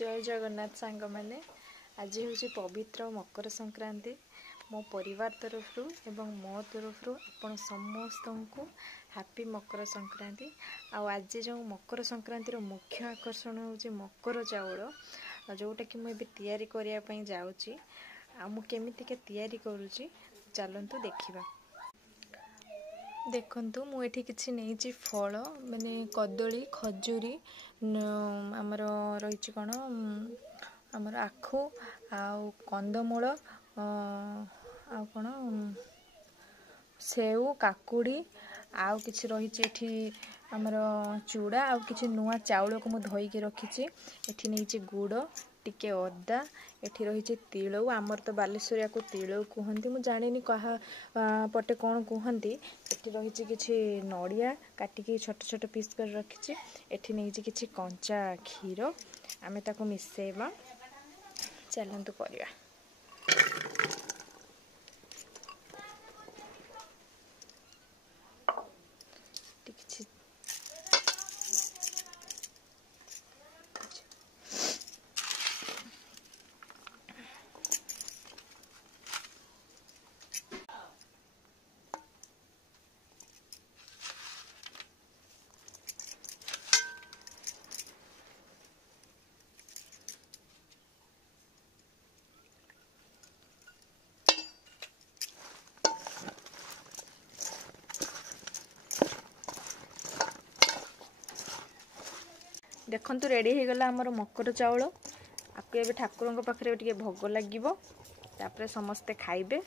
जय जगन्नाथ सांग मैंने आज हूँ पवित्र मकर संक्रांति मो परिवार तरफ एवं मो तरफ आपण समस्त को हैप्पी मकर संक्रांति। आज जो मकर संक्रांतिर मुख्य आकर्षण हूँ मकर चाउल जोटा कि मुझे तैयारी करने जाऊँगी केमितिका तैयारी करुँची चलतु देखा। देखंतु मु एठी किछि नेइछि फल माने कदली खजूरी आमर रही कौन आमर आखु आउ कंदमूल आउ कौन सेव काकुड़ी आउ किछि रही एठी आमर चूड़ा आउ किछि नुआ चाउल को मु धोइके रखिछि। एठी नेइछि गुड़ टिके अदा एठी रही तिलौ आमर तो बालेश्वरिया को तिलौ कहती मु जानिनी कहा पटे कौन कहती। एठी रही किछि नड़िया काटिकी छोट छोट पीस कर रखिछि। एठी नेइछि किछि कंचा क्षीर आमे ताको मिसेबा चलंतु करिया। देखंतु रेडी हो गला हमर मकर चाउल आपको ए ठाकुर पाखे टे भोग लगे तापर समस्ते खाइबे।